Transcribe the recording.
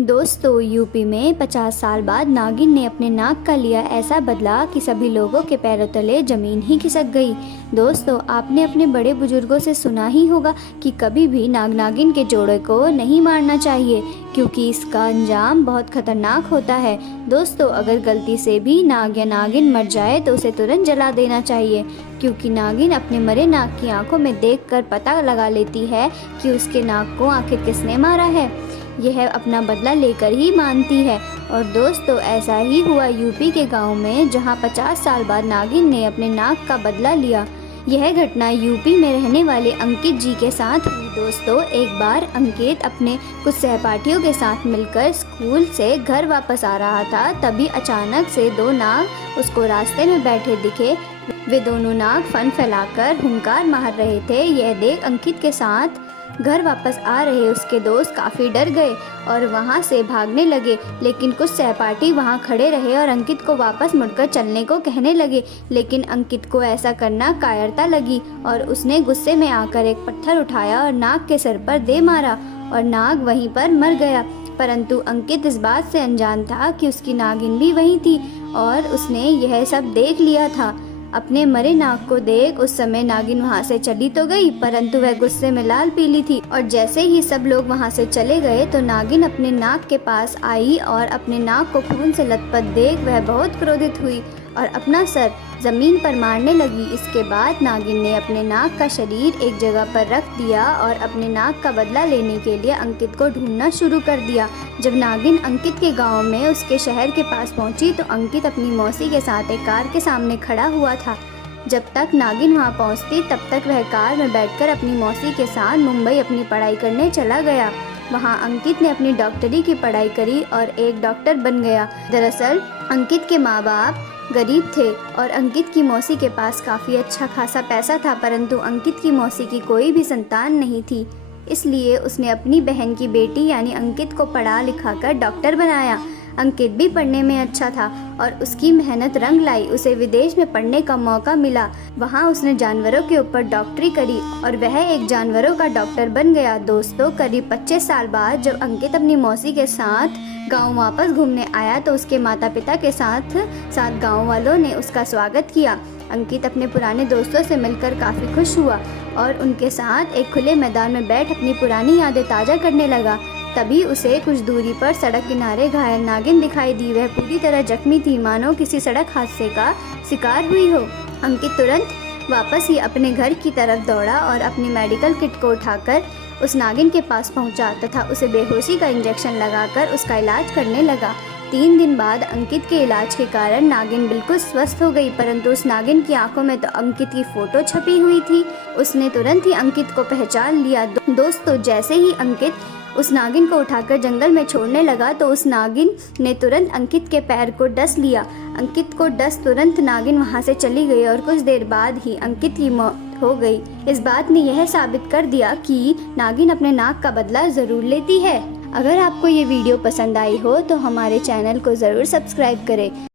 दोस्तों, यूपी में 50 साल बाद नागिन ने अपने नाक का लिया ऐसा बदला कि सभी लोगों के पैरों तले जमीन ही खिसक गई। दोस्तों, आपने अपने बड़े बुजुर्गों से सुना ही होगा कि कभी भी नाग नागिन के जोड़े को नहीं मारना चाहिए, क्योंकि इसका अंजाम बहुत खतरनाक होता है। दोस्तों, अगर गलती से भी नाग या नागिन मर जाए तो उसे तुरंत जला देना चाहिए, क्योंकि नागिन अपने मरे नाग की आंखों में देखकर पता लगा लेती है कि उसके नाग को आखिर किसने मारा है। यह अपना बदला लेकर ही मानती है। और दोस्तों, ऐसा ही हुआ यूपी के गांव में, जहां 50 साल बाद नागिन ने अपने नाग का बदला लिया। यह घटना यूपी में रहने वाले अंकित जी के साथ हुई। दोस्तों, एक बार अंकित अपने कुछ सहपाठियों के साथ मिलकर स्कूल से घर वापस आ रहा था। तभी अचानक से दो नाग उसको रास्ते में बैठे दिखे। वे दोनों नाग फन फैलाकर हुंकार मार रहे थे। यह देख अंकित के साथ घर वापस आ रहे उसके दोस्त काफ़ी डर गए और वहां से भागने लगे, लेकिन कुछ सहपाठी वहां खड़े रहे और अंकित को वापस मुड़कर चलने को कहने लगे। लेकिन अंकित को ऐसा करना कायरता लगी और उसने गुस्से में आकर एक पत्थर उठाया और नाग के सर पर दे मारा और नाग वहीं पर मर गया। परंतु अंकित इस बात से अनजान था कि उसकी नागिन भी वहीं थी और उसने यह सब देख लिया था। अपने मरे नाग को देख उस समय नागिन वहां से चली तो गई, परंतु वह गुस्से में लाल पीली थी। और जैसे ही सब लोग वहां से चले गए तो नागिन अपने नाग के पास आई और अपने नाग को खून से लथपथ देख वह बहुत क्रोधित हुई और अपना सर जमीन पर मारने लगी। इसके बाद नागिन ने अपने नाग का शरीर एक जगह पर रख दिया और अपने नाग का बदला लेने के लिए अंकित को ढूंढना शुरू कर दिया। जब नागिन अंकित के गांव में उसके शहर के पास पहुंची तो अंकित अपनी मौसी के साथ एक कार के सामने खड़ा हुआ था। जब तक नागिन वहां पहुंचती तब तक वह कार में बैठकर अपनी मौसी के साथ मुंबई अपनी पढ़ाई करने चला गया। वहां अंकित ने अपनी डॉक्टरी की पढ़ाई करी और एक डॉक्टर बन गया। दरअसल अंकित के माँ बाप गरीब थे और अंकित की मौसी के पास काफ़ी अच्छा खासा पैसा था, परंतु अंकित की मौसी की कोई भी संतान नहीं थी। इसलिए उसने अपनी बहन की बेटी यानी अंकित को पढ़ा लिखा कर डॉक्टर बनाया। अंकित भी पढ़ने में अच्छा था और उसकी मेहनत रंग लाई। उसे विदेश में पढ़ने का मौका मिला। वहाँ उसने जानवरों के ऊपर डॉक्टरी करी और वह एक जानवरों का डॉक्टर बन गया। दोस्तों, करीब 25 साल बाद जब अंकित अपनी मौसी के साथ गांव वापस घूमने आया तो उसके माता पिता के साथ गांव वालों ने उसका स्वागत किया। अंकित अपने पुराने दोस्तों से मिलकर काफ़ी खुश हुआ और उनके साथ एक खुले मैदान में बैठ अपनी पुरानी यादें ताज़ा करने लगा। तभी उसे कुछ दूरी पर सड़क किनारे घायल नागिन दिखाई दी। वह पूरी तरह जख्मी थी, मानो किसी सड़क हादसे का शिकार हुई हो। अंकित तुरंत वापस ही अपने घर की तरफ दौड़ा और अपनी मेडिकल किट को उठाकर उस नागिन के पास पहुंचा तथा उसे बेहोशी का इंजेक्शन लगाकर उसका इलाज करने लगा। 3 दिन बाद अंकित के इलाज के कारण नागिन बिल्कुल स्वस्थ हो गई, परंतु उस नागिन की आंखों में तो अंकित की फोटो छपी हुई थी। उसने तुरंत ही अंकित को पहचान लिया। दोस्तों, जैसे ही अंकित उस नागिन को उठाकर जंगल में छोड़ने लगा तो उस नागिन ने तुरंत अंकित के पैर को डस लिया। अंकित को डस तुरंत नागिन वहां से चली गई और कुछ देर बाद ही अंकित की मौत हो गई। इस बात ने यह साबित कर दिया कि नागिन अपने नाग का बदला ज़रूर लेती है। अगर आपको ये वीडियो पसंद आई हो तो हमारे चैनल को ज़रूर सब्सक्राइब करें।